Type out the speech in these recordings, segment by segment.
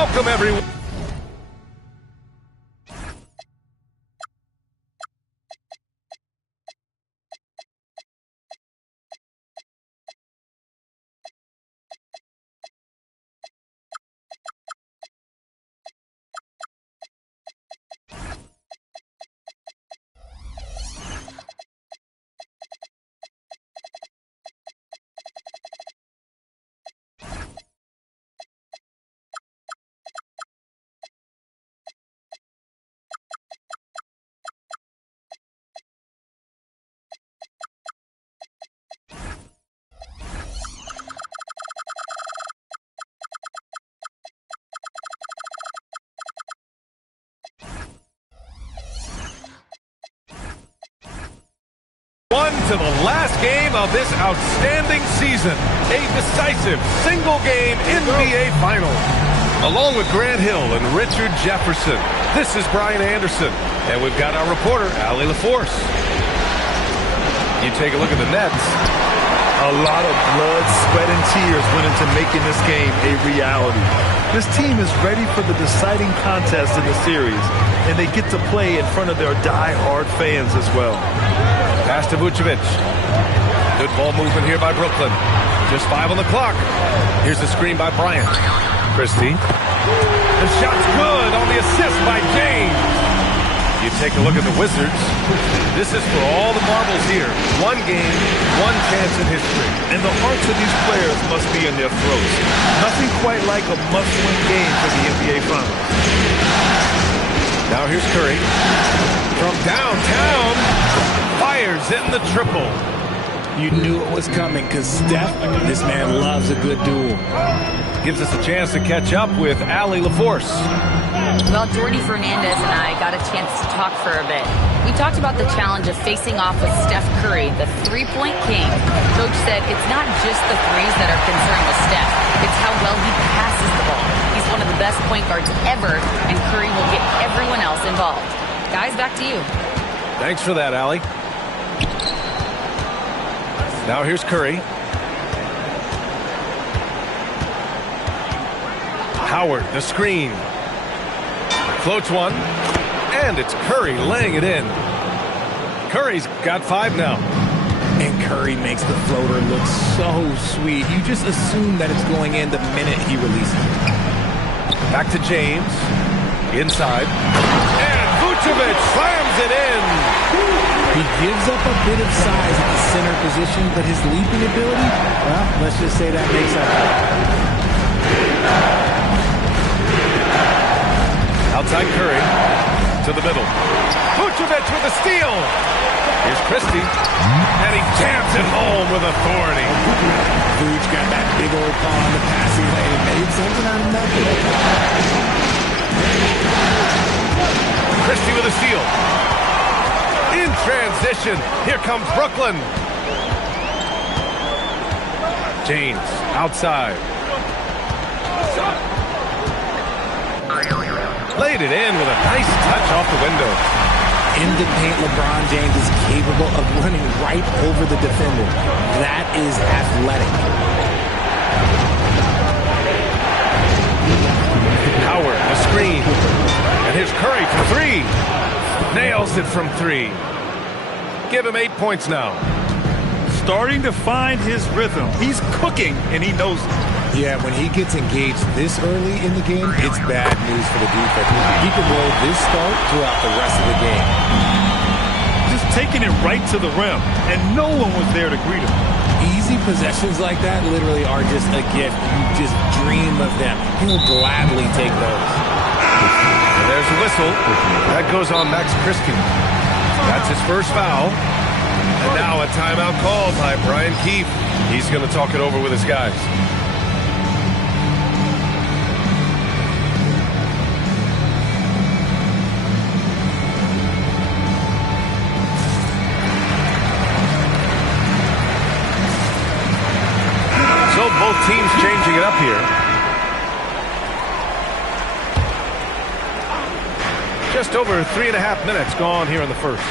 Welcome, everyone. On to the last game of this outstanding season. A decisive single-game NBA Final. Along with Grant Hill and Richard Jefferson, this is Brian Anderson. And we've got our reporter, Allie LaForce. You take a look at the Nets. A lot of blood, sweat, and tears went into making this game a reality. This team is ready for the deciding contest in the series, and they get to play in front of their die-hard fans as well. Pass to Vucevic. Good ball movement here by Brooklyn. Just 5 on the clock. Here's the screen by Bryant. Christie. The shot's good on the assist by James. You take a look at the Wizards. This is for all the marbles here. One game, one chance in history. And the hearts of these players must be in their throats. Nothing quite like a must-win game for the NBA Finals. Now here's Curry. From downtown, fires in the triple. You knew it was coming because Steph, this man loves a good duel. Gives us a chance to catch up with Allie LaForce. Well, Jordy Fernandez and I got a chance to talk for a bit. We talked about the challenge of facing off with Steph Curry, the three-point king. Coach said it's not just the threes that are concerned with Steph. It's how well he passes the ball. He's one of the best point guards ever, and Curry will get everyone else involved. Guys, back to you. Thanks for that, Allie. Now here's Curry. Howard, the screen. Floats one, and it's Curry laying it in. Curry's got 5 now. And Curry makes the floater look so sweet. You just assume that it's going in the minute he releases it. Back to James. Inside. And Vucevic slams it in. He gives up a bit of size at the center position, but his leaping ability, well, let's just say that makes up for it. Outside Curry to the middle. Vucevic with a steal. Here's Christie. And he jams it home with authority. Vuce got that big old paw on the passing lane. Made something out of nothing. Christie with a steal. In transition. Here comes Brooklyn. James outside. Laid it in with a nice touch off the window. In the paint, LeBron James is capable of running right over the defender. That is athletic. Howard, the screen. And here's Curry for 3. Nails it from 3. Give him 8 points now. Starting to find his rhythm. He's cooking, and he knows it. Yeah, when he gets engaged this early in the game, it's bad news for the defense. He could roll this start throughout the rest of the game. Just taking it right to the rim, and no one was there to greet him. Easy possessions like that literally are just a gift. You just dream of them. He'll gladly take those. And there's a whistle. That goes on Max Christie. That's his first foul. And now a timeout call by Brian Keefe. He's going to talk it over with his guys. So both teams changing it up here. Just over 3.5 minutes gone here in the first.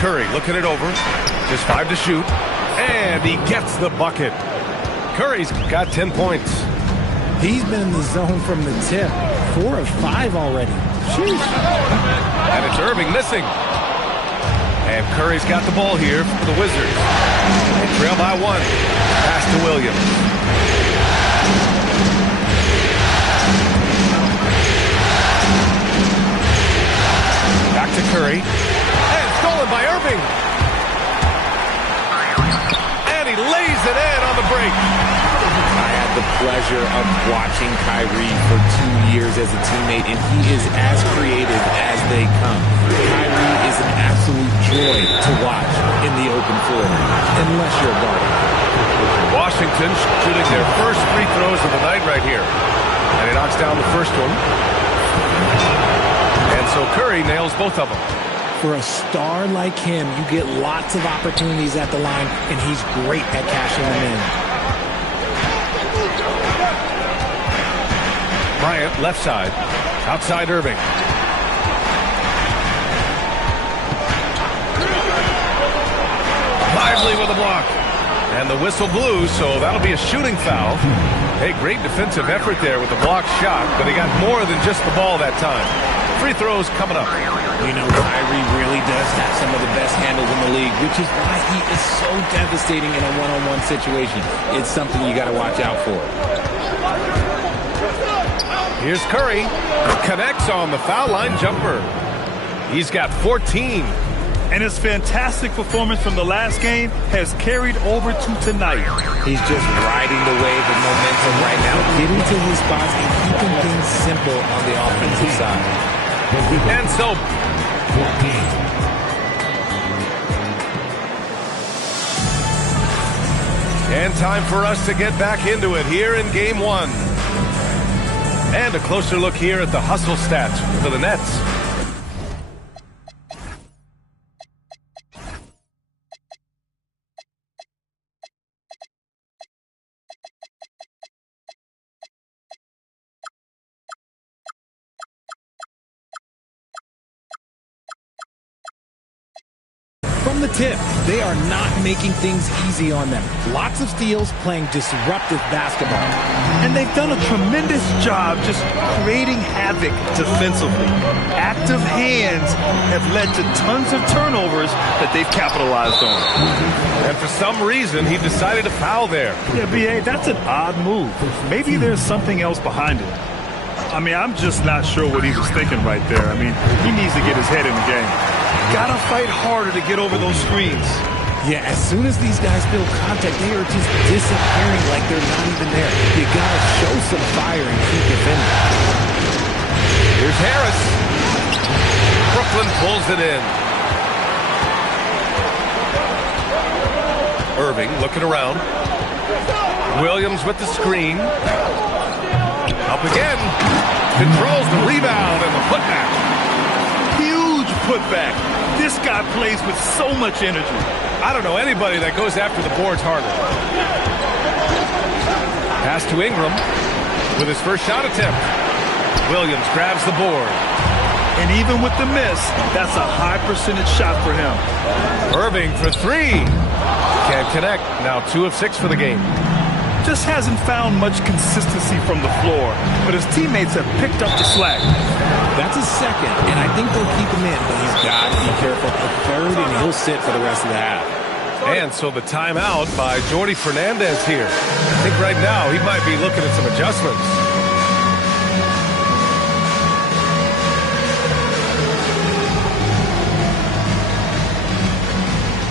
Curry looking it over. Just 5 to shoot. And he gets the bucket. Curry's got 10 points. He's been in the zone from the tip. 4 of 5 already. Sheesh. And it's Irving missing. And Curry's got the ball here for the Wizards. They trail by 1. Pass to Williams. Back to Curry. And stolen by Irving. And he lays it in on the break. I had the pleasure of watching Kyrie for 2 years as a teammate, and he is as creative as they come. Kyrie is an absolute joy to watch in the open floor, unless you're a guard. Washington shooting their first free throws of the night right here. And he knocks down the first one. And so Curry nails both of them. For a star like him, you get lots of opportunities at the line, and he's great at cashing them in. Bryant, left side. Outside Irving. Lively with a block. And the whistle blew, so that'll be a shooting foul. Hey, great defensive effort there with the block shot, but he got more than just the ball that time. Free throws coming up. You know, Kyrie really does have some of the best handles in the league, which is why he is so devastating in a one-on-one situation. It's something you got to watch out for. Here's Curry. Connects on the foul line jumper. He's got 14. And his fantastic performance from the last game has carried over to tonight. He's just riding the wave of momentum right now, getting to his spots and keeping things simple on the offensive side. And so, and time for us to get back into it here in Game 1. And a closer look here at the hustle stats for the Nets. From the tip, they are not making things easy on them. Lots of steals, playing disruptive basketball. And they've done a tremendous job just creating havoc defensively. Active hands have led to tons of turnovers that they've capitalized on. And for some reason, he decided to foul there. Yeah, B.A., that's an odd move. Maybe there's something else behind it. I mean, I'm just not sure what he was thinking right there. I mean, he needs to get his head in the game. Gotta fight harder to get over those screens. Yeah, as soon as these guys feel contact, they are just disappearing like they're not even there. You gotta show some fire and keep defending. Here's Harris. Brooklyn pulls it in. Irving looking around. Williams with the screen. Up again. Controls the rebound and the putback. Huge putback. This guy plays with so much energy. I don't know anybody that goes after the boards harder. Pass to Ingram with his first shot attempt. Williams grabs the board. And even with the miss, that's a high percentage shot for him. Irving for 3. Can't connect. Now 2 of 6 for the game. Just hasn't found much consistency from the floor, but his teammates have picked up the slack. That's a second, and I think they'll keep him in, but he's got to be careful. A third, and he'll sit for the rest of the half. And so the timeout by Jordi Fernandez here. I think right now he might be looking at some adjustments.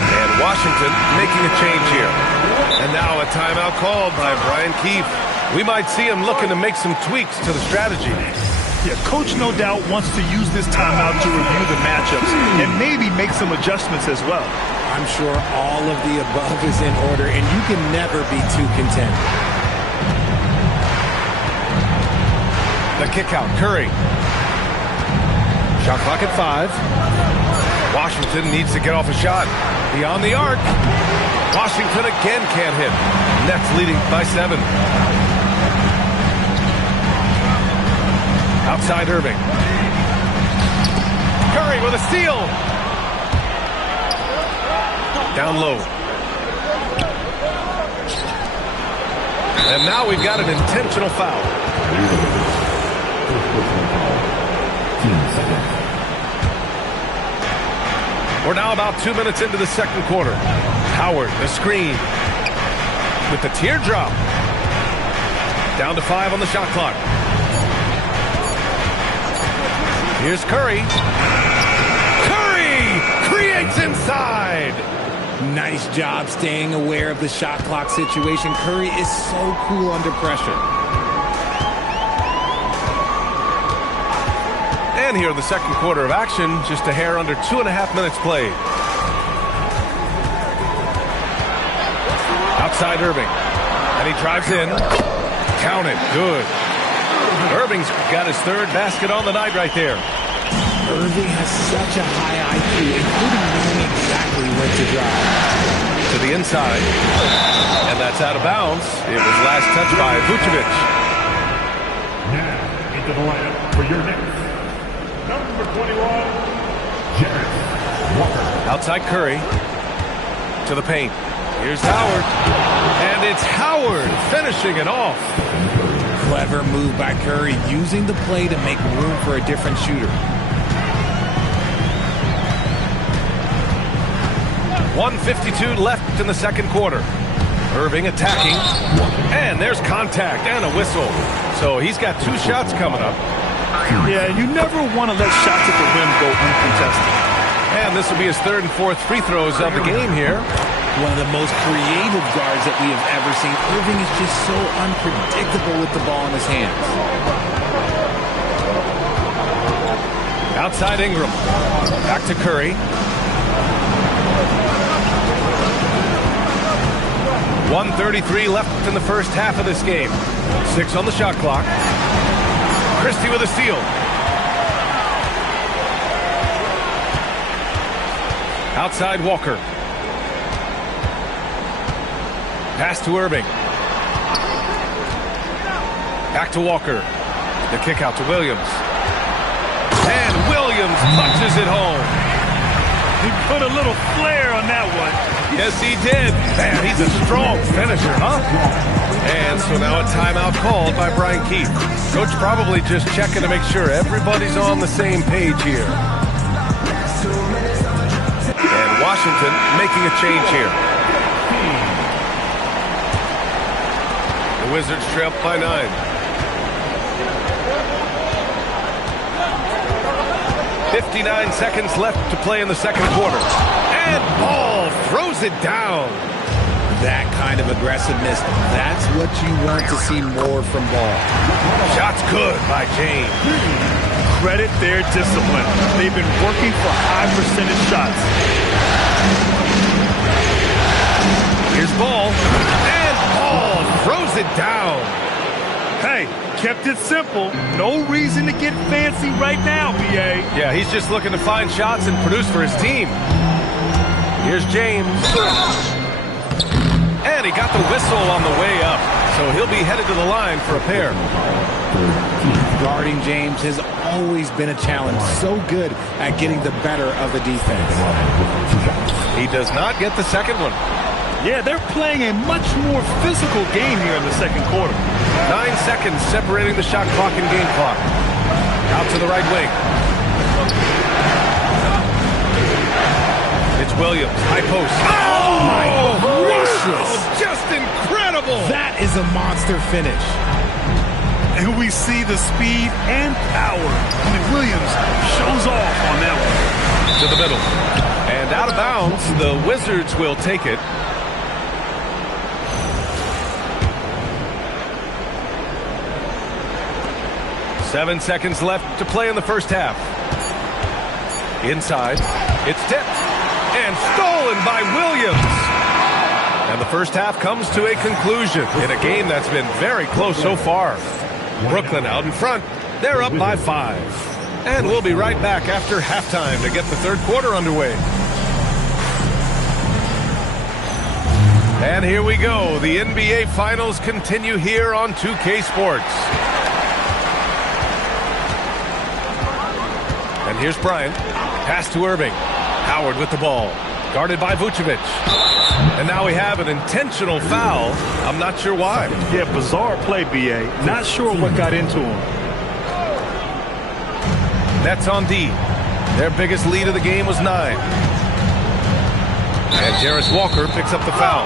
And Washington making a change here. And now a timeout called by Brian Keefe. We might see him looking to make some tweaks to the strategy. Yeah, Coach no doubt wants to use this timeout to review the matchups and maybe make some adjustments as well. I'm sure all of the above is in order, and you can never be too content. The kick out, Curry. Shot clock at 5. Washington needs to get off a shot. Beyond the arc. Washington again can't hit. Nets leading by 7. Outside Irving. Curry with a steal. Down low. And now we've got an intentional foul. We're now about 2 minutes into the second quarter. Howard, the screen. With the teardrop. Down to 5 on the shot clock. Here's Curry. Curry creates inside. Nice job staying aware of the shot clock situation. Curry is so cool under pressure. And here in the second quarter of action, just a hair under 2.5 minutes played. Outside Irving. And he drives in. Count it. Good. Irving's got his third basket on the night right there. Irving has such a high IQ, including knowing exactly when to drive. To the inside. And that's out of bounds. It was last touched by Vucevic. Now into the lineup for your next. Number 21, Jarrett Walker. Outside Curry. To the paint. Here's Howard. And it's Howard finishing it off. Clever move by Curry, using the play to make room for a different shooter. 1:52 left in the second quarter. Irving attacking. And there's contact and a whistle. So he's got 2 shots coming up. Yeah, you never want to let shots at the rim go uncontested. And this will be his 3rd and 4th free throws of the game here. One of the most creative guards that we have ever seen. Irving is just so unpredictable with the ball in his hands. Outside Ingram. Back to Curry. 1:33 left in the first half of this game. 6 on the shot clock. Christie with a steal. Outside Walker. Pass to Irving. Back to Walker. The kick out to Williams. And Williams punches it home. He put a little flair on that one. Yes, he did. Man, he's a strong finisher, huh? And so now a timeout called by Brian Keith. Coach probably just checking to make sure everybody's on the same page here. And Washington making a change here. The Wizards trail by 9. .59 seconds left to play in the second quarter. And Ball throws it down. That kind of aggressiveness, that's what you want to see more from Ball. Shot's good by James. Credit their discipline. They've been working for high percentage shots. Here's Ball. And Ball throws it down. Hey, kept it simple. No reason to get fancy right now, B.A. Yeah, he's just looking to find shots and produce for his team. Here's James. And he got the whistle on the way up. So he'll be headed to the line for a pair. Guarding James has always been a challenge. So good at getting the better of the defense. He does not get the second one. Yeah, they're playing a much more physical game here in the second quarter. 9 seconds separating the shot clock and game clock. Out to the right wing. It's Williams, high post. Oh my gracious! Just incredible! That is a monster finish. And we see the speed and power. I mean, Williams shows off on that one. To the middle. And out of bounds, the Wizards will take it. Seven seconds left to play in the first half. Inside, it's tipped and stolen by Williams. And the first half comes to a conclusion in a game that's been very close so far. Brooklyn out in front. They're up by 5. And we'll be right back after halftime to get the third quarter underway. And here we go. The NBA Finals continue here on 2K Sports. And here's Bryant. Pass to Irving. Howard with the ball. Guarded by Vucevic. And now we have an intentional foul. I'm not sure why. Yeah, bizarre play, B.A. Not sure what got into him. Nets on D. Their biggest lead of the game was 9. And Jarace Walker picks up the foul.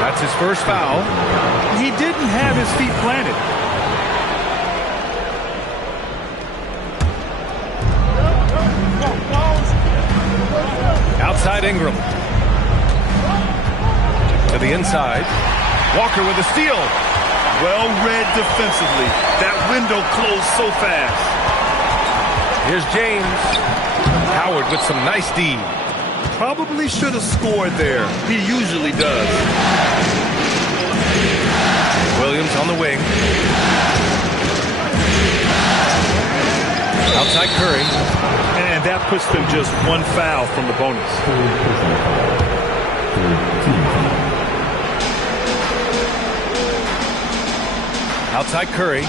That's his first foul. He didn't have his feet planted. Outside Ingram. To the inside. Walker with a steal. Well read defensively. That window closed so fast. Here's James. Howard with some nice D. Probably should have scored there. He usually does. Williams on the wing. Outside Curry. And that puts them just one foul from the bonus. Outside Curry.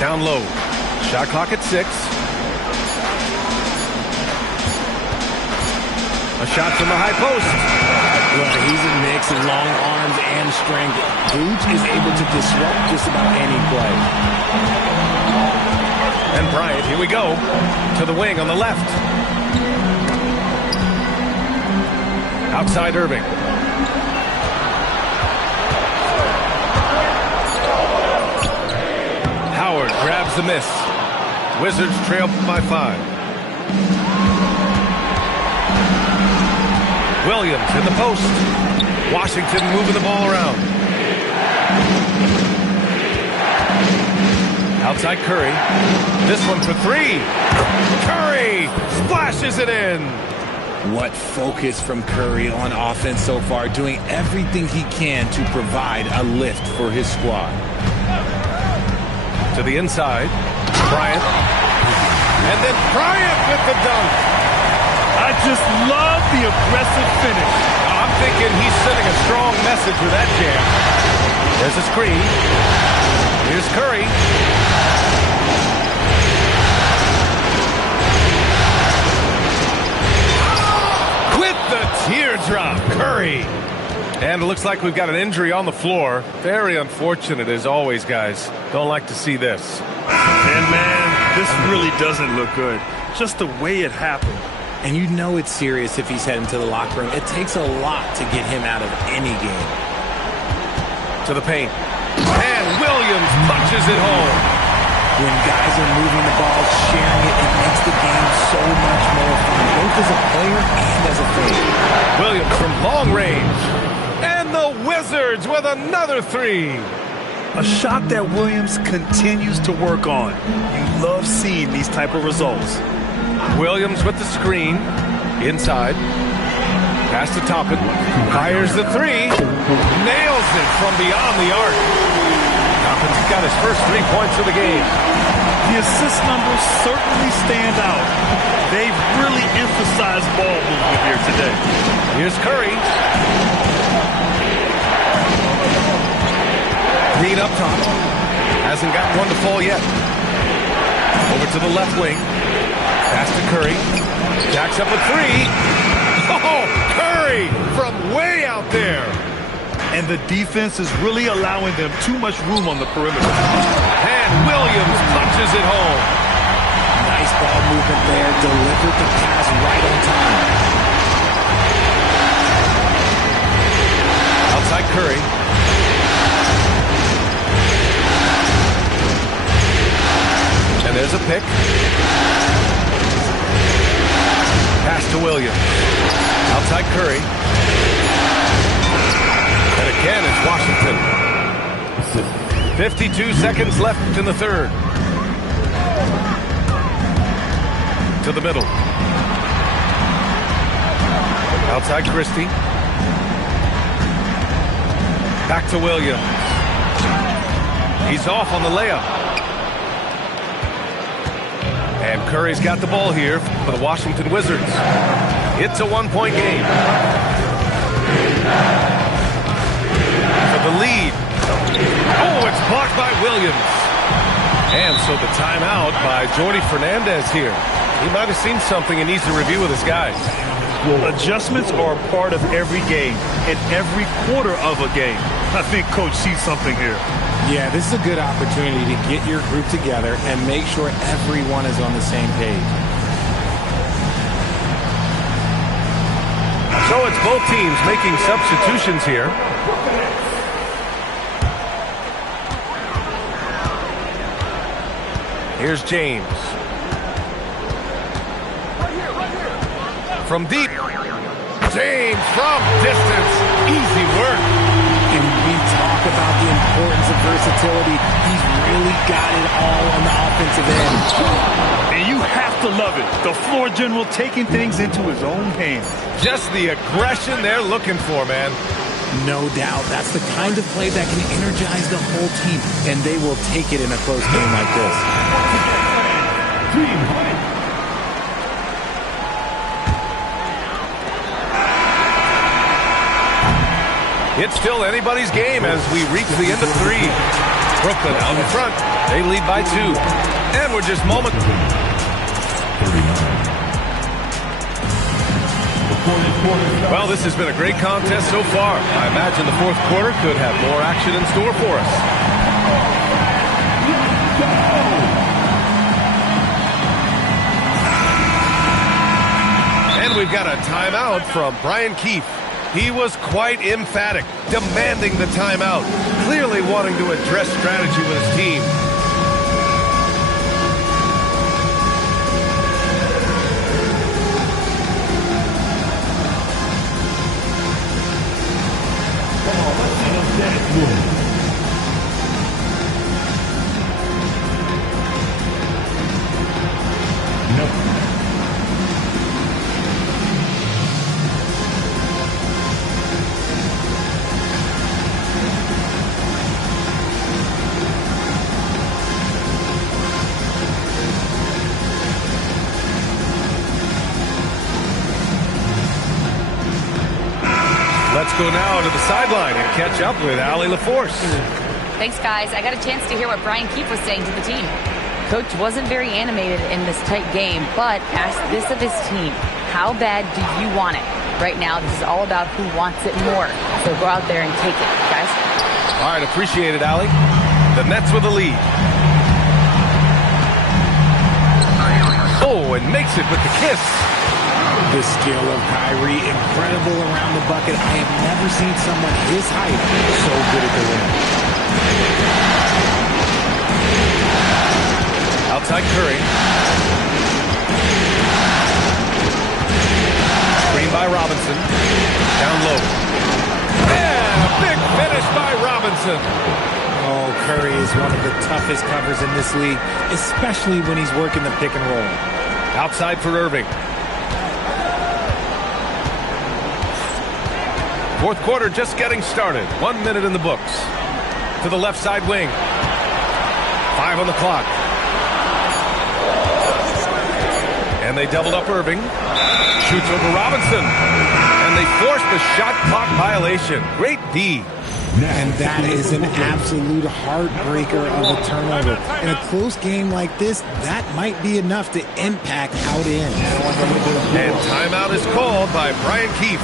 Down low. Shot clock at 6. A shot from the high post. Well, he's a mix of long arms and strength. Vooch is able to disrupt just about any play. And Bryant, here we go, to the wing on the left. Outside Irving. Howard grabs the miss. Wizards trail by 5. Williams in the post. Washington moving the ball around. Outside Curry. This one for 3. Curry splashes it in. What focus from Curry on offense so far, doing everything he can to provide a lift for his squad. To the inside. Bryant. And then Bryant with the dunk. I just love the aggressive finish. I'm thinking he's sending a strong message with that jam. There's a screen. Here's Curry. With the teardrop, Curry. And it looks like we've got an injury on the floor. Very unfortunate as always, guys. Don't like to see this. And man, this really doesn't look good. Just the way it happened. And you know it's serious if he's heading to the locker room. It takes a lot to get him out of any game. To the paint. And Williams punches it home. When guys are moving the ball, sharing it, it makes the game so much more fun, both as a player and as a fan. Williams from long range. And the Wizards with another 3. A shot that Williams continues to work on. You love seeing these type of results. Williams with the screen. Inside. Pass to Toppin. Fires the 3. Nails it from beyond the arc. Toppin's got his first 3 points of the game. The assist numbers certainly stand out. They've really emphasized ball movement here today. Here's Curry. Green up top. Hasn't got one to fall yet. Over to the left wing. Pass to Curry. Jacks up a 3. Oh, Curry from way out there. And the defense is really allowing them too much room on the perimeter. And Williams punches it home. Nice ball movement there. Delivered the pass right on time. Outside Curry. And there's a pick. Pass to Williams. Outside Curry. And again, it's Washington. 52 seconds left in the third. To the middle. Outside Christie. Back to Williams. He's off on the layup. And Curry's got the ball here for the Washington Wizards. It's a 1-point game. For the lead. Oh, it's blocked by Williams. And so the timeout by Jordi Fernandez here. He might have seen something and needs to review with his guys. Adjustments are a part of every game and every quarter of a game. I think Coach sees something here. Yeah, this is a good opportunity to get your group together and make sure everyone is on the same page. So it's both teams making substitutions here. Here's James. From deep. James from distance. Easy work. And we talk about the importance of versatility. He's really got it all on the offensive end. And you have to love it. The floor general taking things into his own hands. Just the aggression they're looking for, man. No doubt. That's the kind of play that can energize the whole team, and they will take it in a close game like this. It's still anybody's game as we reach the end of 3. Brooklyn out in front. They lead by 2. And we're just moments. Well, this has been a great contest so far. I imagine the fourth quarter could have more action in store for us. And we've got a timeout from Brian Keefe. He was quite emphatic, demanding the timeout, clearly wanting to address strategy with his team. Let's go now to the sideline and catch up with Allie LaForce. Thanks, guys. I got a chance to hear what Brian Keefe was saying to the team. Coach wasn't very animated in this tight game, but asked this of his team. How bad do you want it? Right now, this is all about who wants it more. So go out there and take it, guys. All right, appreciate it, Allie. The Nets with the lead. Oh, and makes it with the kiss. The skill of Kyrie, incredible around the bucket. I have never seen someone his height so good at the rim. Outside Curry. Screen by Robinson. Down low. And a big finish by Robinson. Oh, Curry is one of the toughest covers in this league, especially when he's working the pick and roll. Outside for Irving. Fourth quarter just getting started. 1 minute in the books. To the left side wing. 5 on the clock. And they doubled up Irving. Shoots over Robinson. And they forced the shot clock violation. Great D. And that is an absolute heartbreaker of a turnover. In a close game like this, that might be enough to impact how it ends. And timeout is called by Brian Keefe.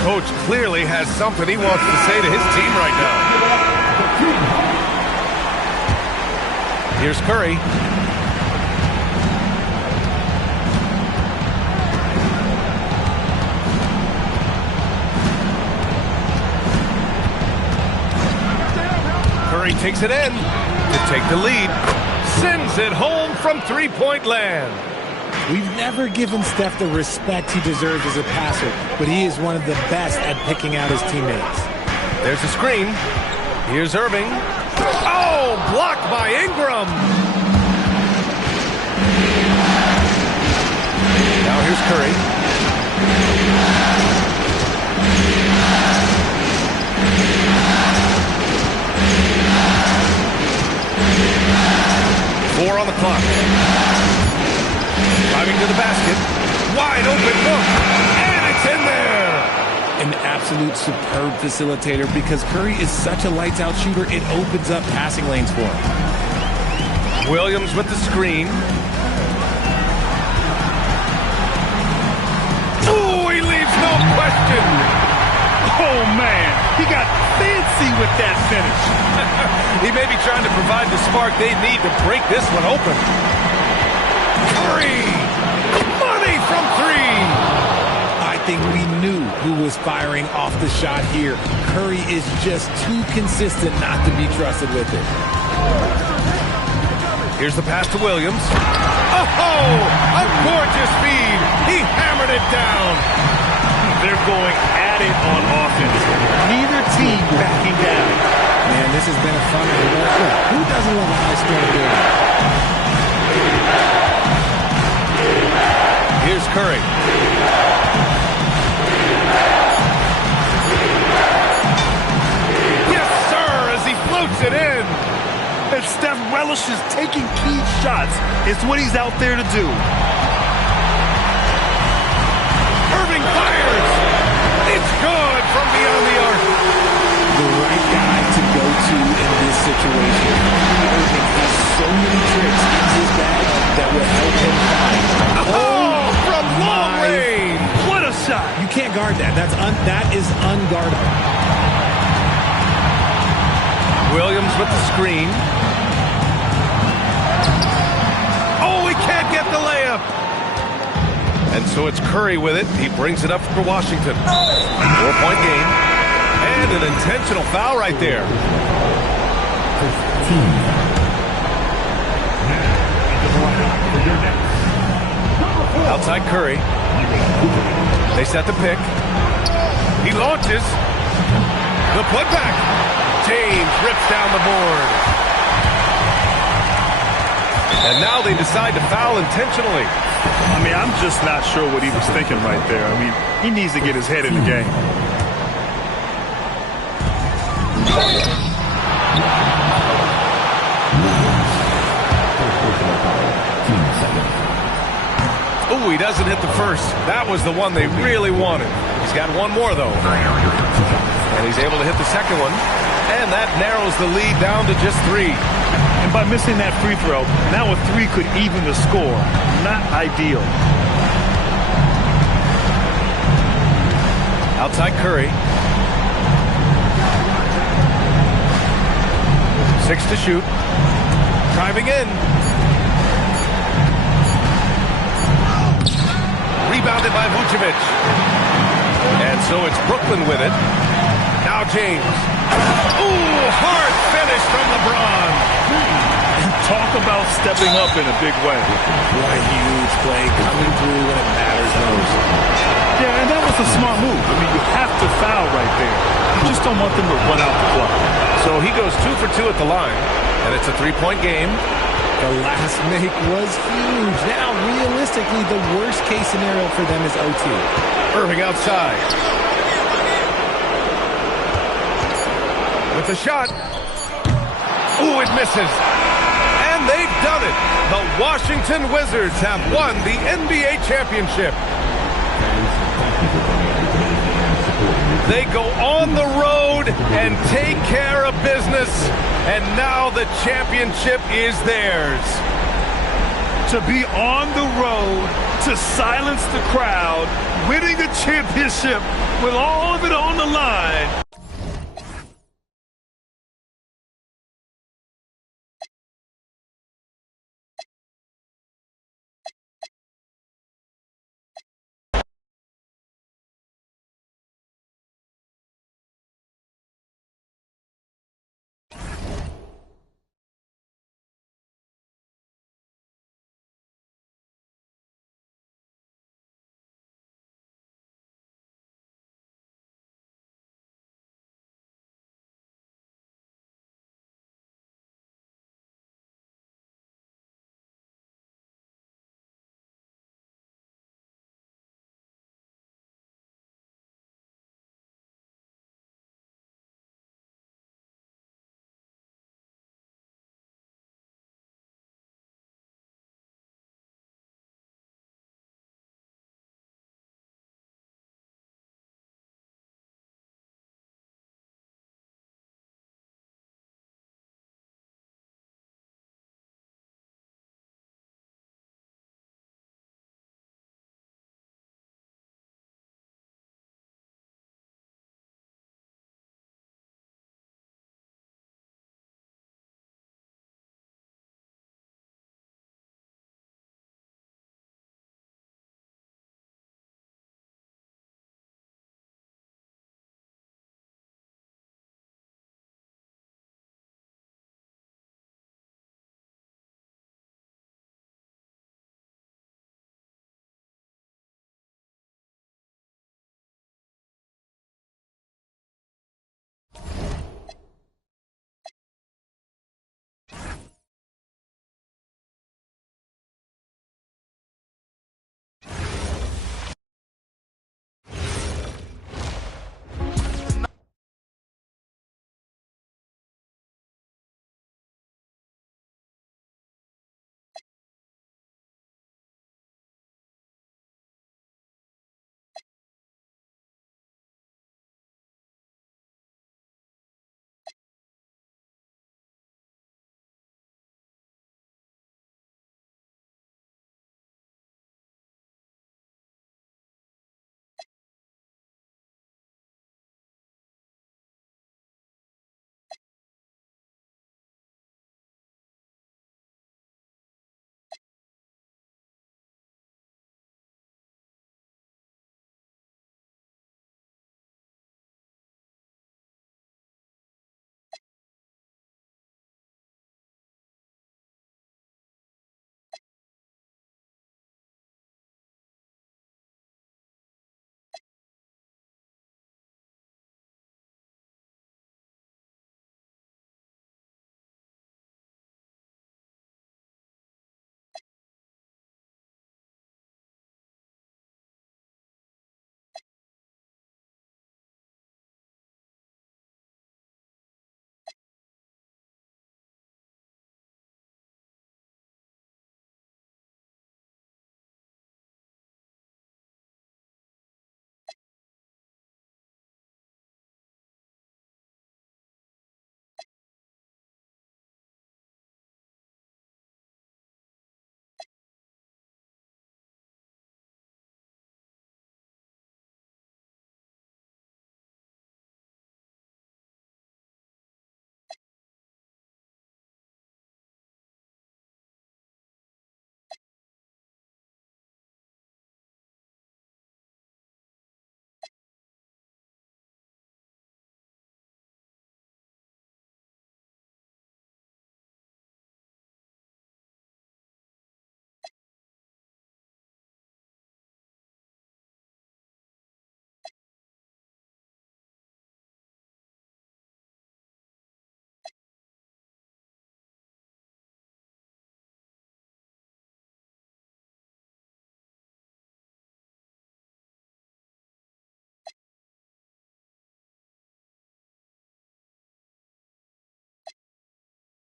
Coach clearly has something he wants to say to his team right now. Here's Curry. Curry takes it in to take the lead. Sends it home from three-point land. We've never given Steph the respect he deserves as a passer, but he is one of the best at picking out his teammates. There's a screen. Here's Irving. Oh, blocked by Ingram. Now here's Curry. 4 on the clock. Driving to the basket. Wide open look. And it's in there. An absolute superb facilitator because Curry is such a lights-out shooter, it opens up passing lanes for him. Williams with the screen. Ooh, he leaves Oh, man. He got fancy with that finish. He may be trying to provide the spark they need to break this one open. Curry! Money from three! I think we knew who was firing off the shot here. Curry is just too consistent not to be trusted with it. Here's the pass to Williams. Oh, a gorgeous feed. He hammered it down. They're going at it on offense. Neither team backing down. Man, this has been a fun one. Who doesn't love a high-scoring game? Here's Curry. Yes, sir, as he floats it in. And Steph relishes taking key shots. It's what he's out there to do. Irving fires. It's good from beyond the arc. The right guy to go to in this situation. Irving has so many tricks in his bag that will help him find. Oh, from long range. What a shot. You can't guard that. That is unguardable. Williams with the screen. Oh, he can't get the layup. And so it's Curry with it. He brings it up for Washington. 4-point game. And an intentional foul right there. Outside Curry. They set the pick. He launches. The putback. James rips down the board. And now they decide to foul intentionally. I mean, I'm just not sure what he was thinking right there. I mean, he needs to get his head in the game. Oh, he doesn't hit the first. That was the one they really wanted. He's got one more, though. And he's able to hit the second one. And that narrows the lead down to just 3. And by missing that free throw, now a 3 could even the score. Not ideal. Outside Curry. 6 to shoot. Driving in. Rebounded by Vucevic. And so it's Brooklyn with it. Now James. Ooh, hard finish from LeBron. Talk about stepping up in a big way. What a huge play coming through when it matters most. Yeah, and that was a smart move. I mean, you have to foul right there. You just don't want them to run out the clock. So he goes 2 for 2 at the line, and it's a 3-point game. The last make was huge. Now, realistically, the worst-case scenario for them is OT. Irving outside. With the shot. Ooh, it misses. And they've done it. The Washington Wizards have won the NBA championship. They go on the road and take care of business. And now the championship is theirs. To be on the road, to silence the crowd, winning a championship with all of it on the line.